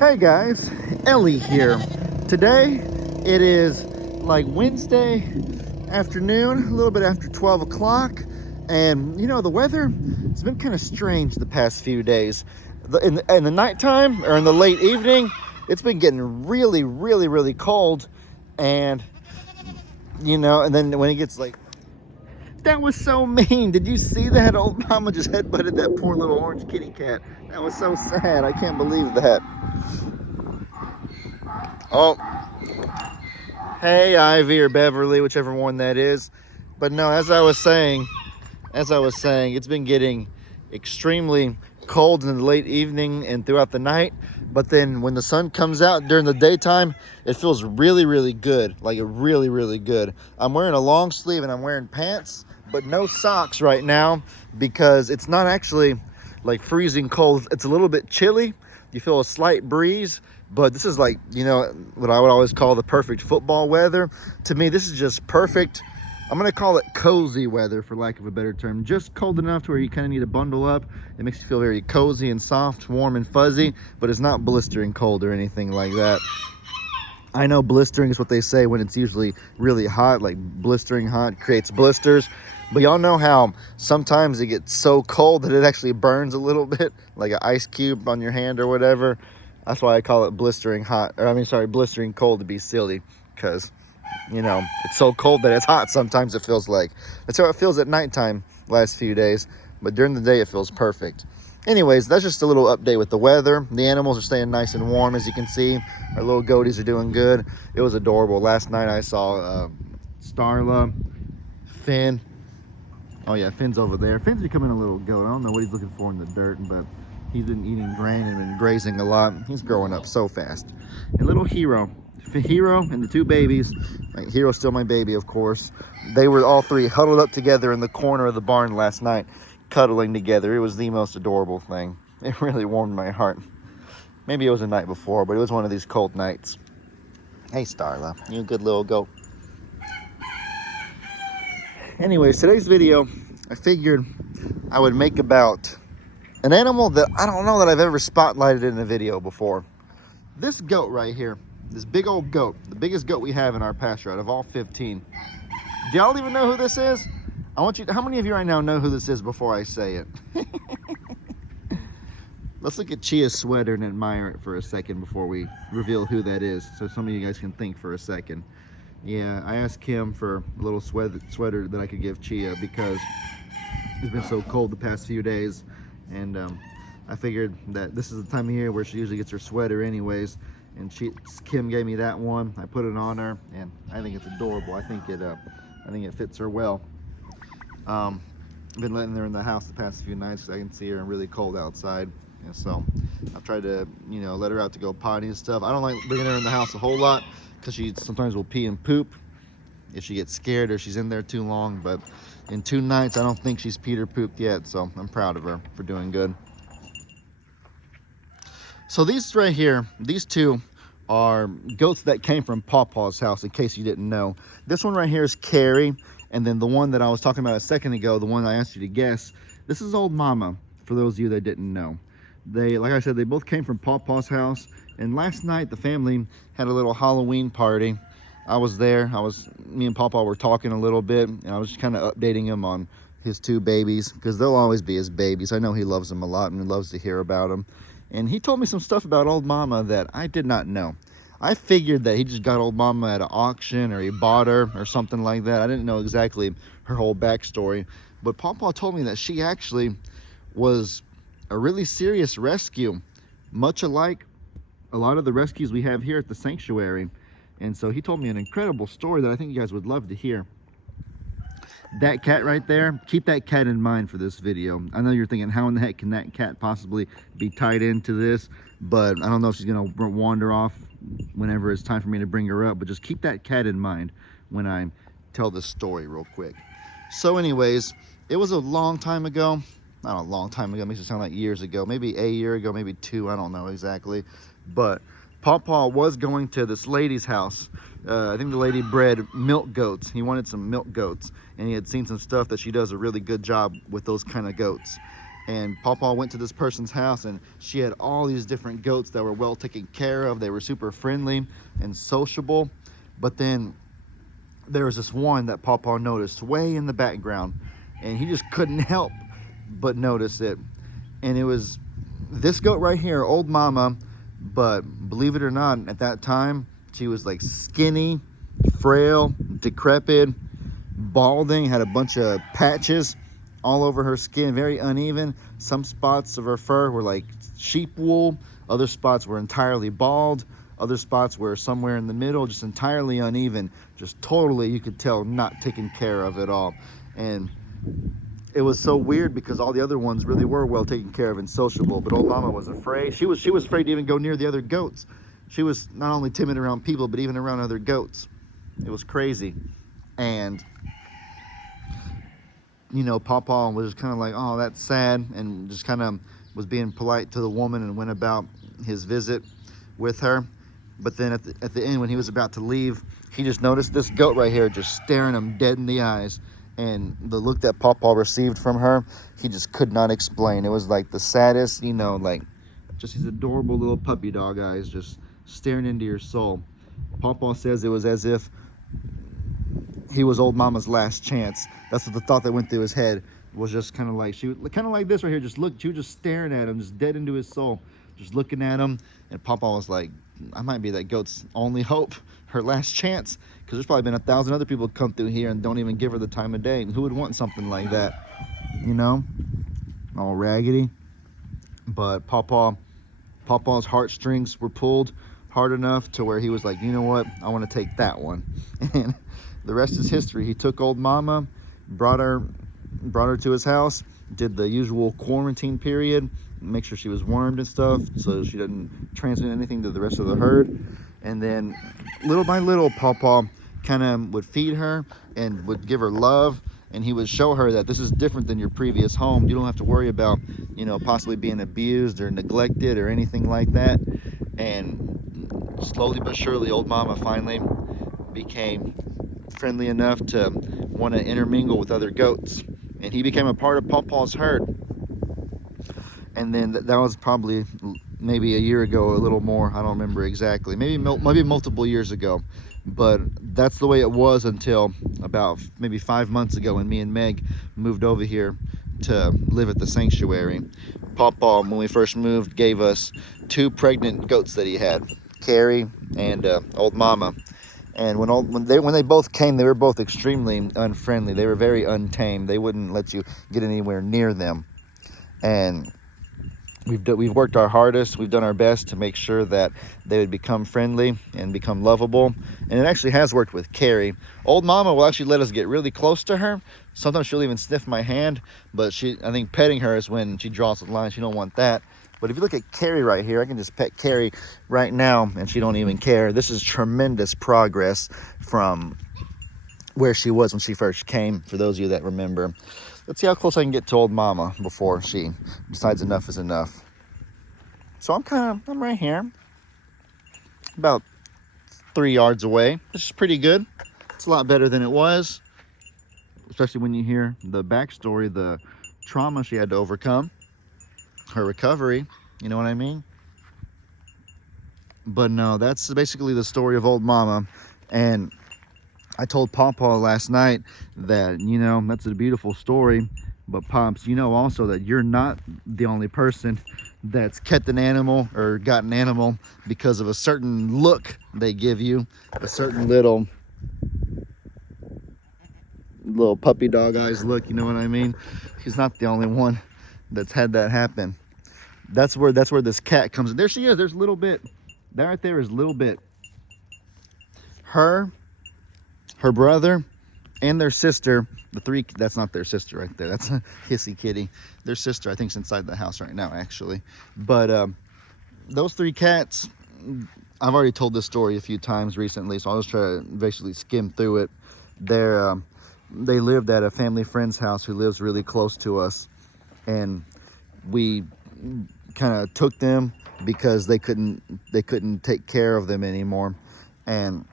Hey guys, Ellie here. Today it is like Wednesday afternoon, a little bit after 12 o'clock, and the weather, it's been kind of strange the past few days. In the nighttime or in the late evening, it's been getting really, really, really cold, and and then when it gets like, that was so mean. Did you see that? Old mama just headbutted that poor little orange kitty cat. That was so sad. I can't believe that. Oh, hey, Ivy or Beverly, whichever one that is. But no, as I was saying, it's been getting extremely cold in the late evening and throughout the night. But then when the sun comes out during the daytime, it feels really, really good. Like really, really good. I'm wearing a long sleeve and I'm wearing pants, but no socks right now because it's not actually like freezing cold. It's a little bit chilly. You feel a slight breeze, but this is like, what I would always call the perfect football weather. To me, this is just perfect. I'm gonna call it cozy weather, for lack of a better term. Just cold enough to where you kind of need to bundle up. It makes you feel very cozy and soft, warm and fuzzy, but it's not blistering cold or anything like that. I know blistering is what they say when it's usually really hot, like blistering hot creates blisters. But y'all know how sometimes it gets so cold that it actually burns a little bit, like an ice cube on your hand or whatever. That's why I call it blistering hot, blistering cold, to be silly, because it's so cold that it's hot. Sometimes it feels like. That's how it feels at nighttime last few days, but during the day it feels perfect. Anyways, that's just a little update with the weather. The animals are staying nice and warm, as you can see. Our little goaties are doing good. It was adorable. Last night I saw Starla, Finn. Oh yeah, Finn's over there. Finn's becoming a little goat. I don't know what he's looking for in the dirt, but he's been eating grain and been grazing a lot. He's growing up so fast. And little Hero and the two babies. Like, Hero's still my baby, of course. They were all three huddled up together in the corner of the barn last night, cuddling together. It was the most adorable thing. It really warmed my heart. Maybe it was the night before, but it was one of these cold nights. Hey, Starla, you good little goat. Anyways, today's video, I figured I would make about an animal that I don't know that I've ever spotlighted in a video before. This goat right here, this big old goat, the biggest goat we have in our pasture out of all 15. Do y'all even know who this is? How many of you right now know who this is before I say it? Let's look at Chia's sweater and admire it for a second before we reveal who that is, so some of you guys can think for a second. Yeah, I asked Kim for a little sweater that I could give Chia because it's been so cold the past few days, and I figured that this is the time of year where she usually gets her sweater anyways, and Kim gave me that one. I put it on her, and I think it's adorable. I think it fits her well. I've been letting her in the house the past few nights because I can see her really cold outside, and so I've tried to let her out to go potty and stuff. I don't like bringing her in the house a whole lot because she sometimes will pee and poop if she gets scared or she's in there too long, but in 2 nights I don't think she's peed or pooped yet, so I'm proud of her for doing good. So these right here, these two are goats that came from Pawpaw's house, in case you didn't know. This one right here is Carrie, and then the one that I was talking about a second ago, the one I asked you to guess, this is Old Mama, for those of you that didn't know. Like I said, they both came from Pawpaw's house, and last night the family had a little Halloween party. I was there. Me and Pawpaw were talking a little bit, and I was just kind of updating him on his 2 babies, because they'll always be his babies. I know he loves them a lot and loves to hear about them. And he told me some stuff about Old Mama that I did not know. I figured that he just got Old Mama at an auction, or he bought her or something like that. I didn't know exactly her whole backstory, but Pawpaw told me that she actually was a really serious rescue, much alike a lot of the rescues we have here at the sanctuary. And so he told me an incredible story that I think you guys would love to hear. That cat right there, keep that cat in mind for this video. I know you're thinking, how in the heck can that cat possibly be tied into this? But I don't know if she's gonna wander off whenever it's time for me to bring her up, but just keep that cat in mind when I tell this story real quick. So anyways, it was a long time ago. Not a long time ago, makes it sound like years ago, maybe a year ago, maybe 2, I don't know exactly. But Pawpaw was going to this lady's house. I think the lady bred milk goats. He wanted some milk goats, and he had seen some stuff that she does a really good job with those kind of goats. And Pawpaw went to this person's house, and she had all these different goats that were well taken care of. They were super friendly and sociable. But then there was this one that Pawpaw noticed way in the background, and he just couldn't help but notice it. And it was this goat right here, Old Mama. But believe it or not, at that time, she was like skinny, frail, decrepit, balding, had a bunch of patches all over her skin, very uneven. Some spots of her fur were like sheep wool, other spots were entirely bald, other spots were somewhere in the middle, just entirely uneven, just totally, you could tell, not taken care of at all. And it was so weird because all the other ones really were well taken care of and sociable, but Old Mama was afraid. She was afraid to even go near the other goats. She was not only timid around people, but even around other goats. It was crazy. And you know, Pawpaw was kind of like, oh, that's sad, and just kind of was being polite to the woman and went about his visit with her. But then at the end, when he was about to leave, he just noticed this goat right here just staring him dead in the eyes. And the look that Pawpaw received from her, he just could not explain. It was like the saddest, you know, like just these adorable little puppy dog eyes just staring into your soul. Pawpaw says it was as if he was Old Mama's last chance. That's what the thought that went through his head was, just kind of like, she was kind of like this right here, just look, she was just staring at him, just dead into his soul, just looking at him. And Pawpaw was like, I might be that goat's only hope, her last chance, because there's probably been 1,000 other people come through here and don't even give her the time of day. And who would want something like that, you know, all raggedy? But Pawpaw's heartstrings were pulled hard enough to where he was like, you know what, I want to take that one. And the rest is history. He took Old Mama, brought her to his house, did the usual quarantine period, make sure she was wormed and stuff so she doesn't transmit anything to the rest of the herd. And then little by little, Pawpaw kind of would feed her and would give her love, and he would show her that this is different than your previous home. You don't have to worry about, you know, possibly being abused or neglected or anything like that. And slowly but surely, Old Mama finally became friendly enough to want to intermingle with other goats, and he became a part of Pawpaw's herd. And then that was probably maybe a year ago, a little more, I don't remember exactly, maybe multiple years ago. But that's the way it was until about maybe 5 months ago when me and Meg moved over here to live at the sanctuary. Pawpaw, when we first moved, gave us 2 pregnant goats that he had, Carrie and Old Mama. And when they both came, they were both extremely unfriendly. They were very untamed. They wouldn't let you get anywhere near them. And we've worked our hardest. We've done our best to make sure that they would become friendly and become lovable. And it actually has worked with Carrie. Old Mama will actually let us get really close to her. Sometimes she'll even sniff my hand. But I think petting her is when she draws the line. She don't want that. But if you look at Carrie right here, I can just pet Carrie right now and she don't even care. This is tremendous progress from where she was when she first came, for those of you that remember. Let's see how close I can get to Old Mama before she decides enough is enough. So I'm right here, about 3 yards away. This is pretty good. It's a lot better than it was, especially when you hear the backstory, the trauma she had to overcome, her recovery, you know what I mean? But no, that's basically the story of Old Mama. And I told Pawpaw last night that, you know, that's a beautiful story, but Pops, you know also that you're not the only person that's kept an animal or got an animal because of a certain look they give you, a certain little puppy dog eyes look, you know what I mean? He's not the only one that's had that happen. That's where this cat comes in. There she is. There's Little Bit. That right there is Little Bit. Her brother, and their sister, the 3, that's not their sister right there. That's a Hissy Kitty. Their sister, I think, is inside the house right now, actually. But those 3 cats, I've already told this story a few times recently, so I'll just try to basically skim through it. They lived at a family friend's house who lives really close to us, and we kind of took them because they couldn't take care of them anymore. And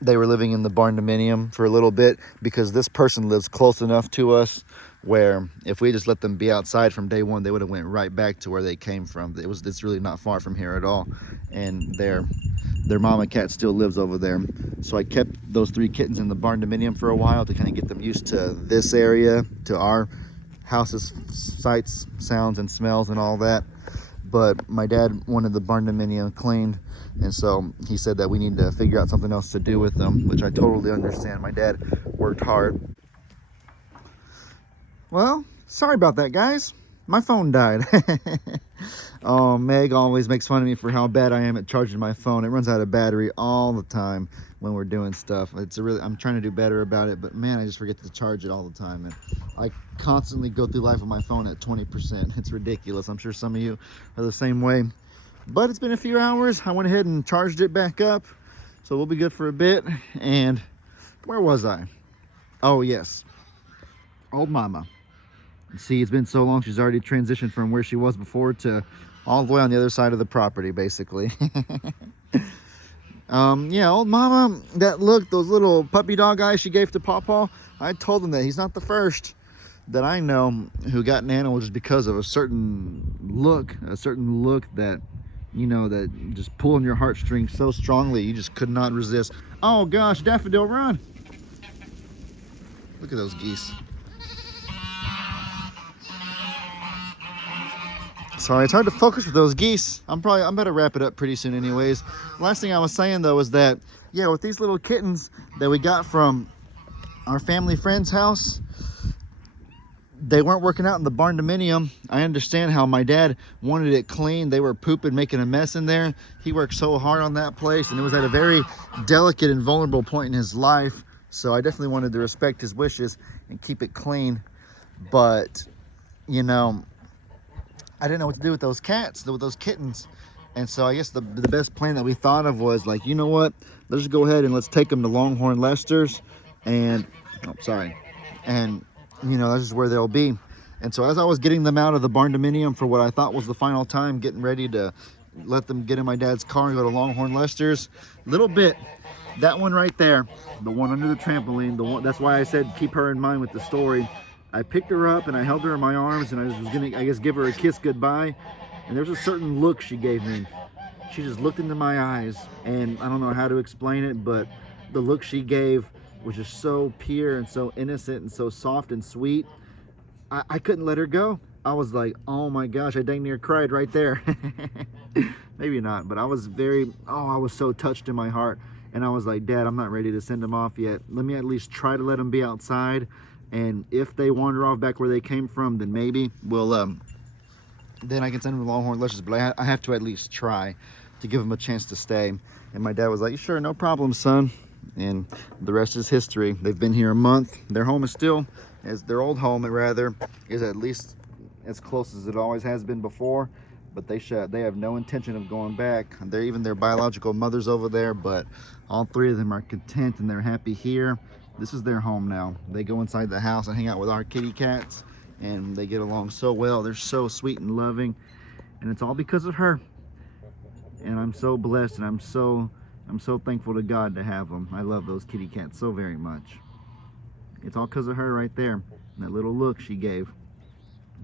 they were living in the barn dominium for a little bit because this person lives close enough to us where if we just let them be outside from day one, they would have went right back to where they came from. It's really not far from here at all, and their mama cat still lives over there. So I kept those 3 kittens in the barn dominium for a while to kind of get them used to this area, to our house's sights, sounds, and smells and all that. But my dad wanted the barn dominium cleaned, and so he said that we need to figure out something else to do with them, which I totally understand. My dad worked hard. Well, sorry about that, guys. My phone died. Oh, Meg always makes fun of me for how bad I am at charging my phone. It runs out of battery all the time when we're doing stuff. I'm trying to do better about it, but man, I just forget to charge it all the time. And I constantly go through life with my phone at 20%. It's ridiculous. I'm sure some of you are the same way. But it's been a few hours. I went ahead and charged it back up, so we'll be good for a bit. And where was I? Oh, yes. Old mama. See, it's been so long, she's already transitioned from where she was before to all the way on the other side of the property, basically. Yeah, old mama, that look, those little puppy dog eyes she gave to Pawpaw, I told him that he's not the first that I know who got an animal just because of a certain look that, you know, that just pulling your heartstrings so strongly you just could not resist. Oh gosh, Daffodil, run! Look at those geese. Sorry, it's hard to focus with those geese. I'm better wrap it up pretty soon anyways. Last thing I was saying though is that, yeah, with these little kittens that we got from our family friend's house, they weren't working out in the barn dominium. I understand how my dad wanted it clean. They were pooping, making a mess in there. He worked so hard on that place, and it was at a very delicate and vulnerable point in his life. So I definitely wanted to respect his wishes and keep it clean. But, you know, I didn't know what to do with those cats, with those kittens. And so I guess the best plan that we thought of was like, you know what? Let's just go ahead and let's take them to Longhorn Lester's. And, and, you know, that's just where they'll be. And so as I was getting them out of the barn dominium for what I thought was the final time, getting ready to let them get in my dad's car and go to Longhorn Lester's, little bit, that one right there, the one under the trampoline, the one, that's why I said keep her in mind with the story. I picked her up and I held her in my arms and I was gonna, I guess, give her a kiss goodbye. And there's a certain look she gave me. She just looked into my eyes, and I don't know how to explain it, but the look she gave was just so pure and so innocent and so soft and sweet. I couldn't let her go. I was like, oh my gosh, I dang near cried right there. Maybe not, but I was I was so touched in my heart. And I was like, Dad, I'm not ready to send them off yet. Let me at least try to let them be outside. And if they wander off back where they came from, then maybe we'll, then I can send them to Longhorn Lester's. But I have to at least try to give them a chance to stay. And my dad was like, sure, no problem, son. And the rest is history. They've been here a month. Their home is still, as their old home rather, is at least as close as it always has been before. But they have no intention of going back. They're even their biological mothers over there, but all 3 of them are content and they're happy here. This is their home now. They go inside the house and hang out with our kitty cats, and they get along so well. They're so sweet and loving, and it's all because of her. And I'm so blessed, and I'm so thankful to God to have them. I love those kitty cats so very much. It's all because of her right there. And that little look she gave,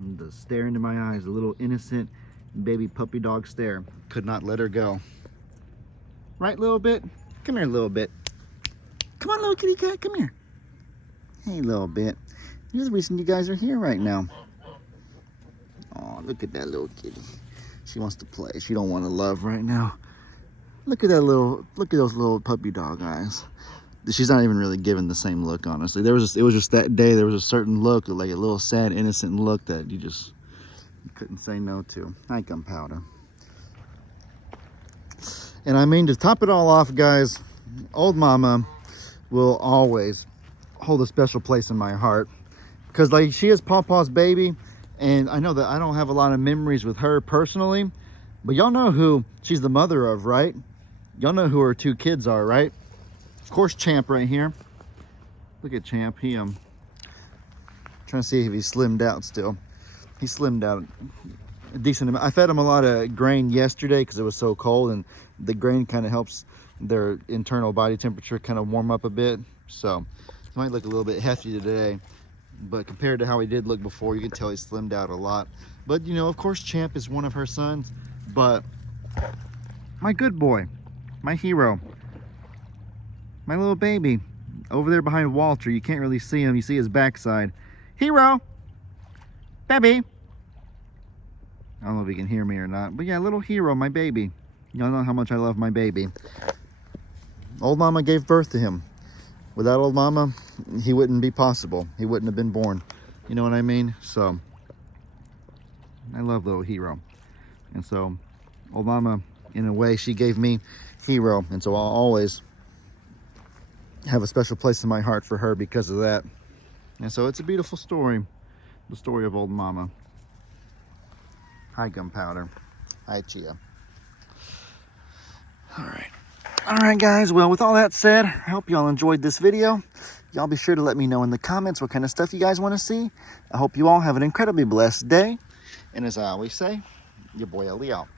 and the stare into my eyes, the little innocent baby puppy dog stare. Could not let her go. Right, little bit? Come here, little bit. Come on, little kitty cat, come here. Hey, little bit. You're the reason you guys are here right now. Oh, look at that little kitty. She wants to play. She don't want to love right now. Look at those little puppy dog eyes. She's not even really giving the same look, honestly. It was just that day, there was a certain look, like a little sad, innocent look that you couldn't say no to. Hi, Gunpowder. And I mean, to top it all off, guys, old mama will always hold a special place in my heart, because like she is Pawpaw's baby, and I know that I don't have a lot of memories with her personally, but y'all know who she's the mother of, right? Y'all know who her 2 kids are, right? Of course, Champ right here. Look at Champ. He trying to see if he slimmed out still. He slimmed out a decent amount. I fed him a lot of grain yesterday because it was so cold, and the grain kind of helps their internal body temperature kind of warm up a bit. So it might look a little bit hefty today, but compared to how he did look before, you can tell he slimmed out a lot. But, you know, of course, Champ is one of her sons, but my good boy, my hero, my little baby, over there behind Walter, you can't really see him, you see his backside. Hero, baby. I don't know if he can hear me or not, but yeah, little Hero, my baby. Y'all know how much I love my baby. Old Mama gave birth to him. Without Old Mama, he wouldn't be possible. He wouldn't have been born. You know what I mean? So, I love little Hero. And so, Old Mama, in a way, she gave me Hero. And so I'll always have a special place in my heart for her because of that. And so it's a beautiful story. The story of Old Mama. Hi, Gunpowder. Hi, Chia. All right, guys. Well, with all that said, I hope y'all enjoyed this video. Y'all be sure to let me know in the comments what kind of stuff you guys want to see. I hope you all have an incredibly blessed day. And as I always say, your boy Ellie out.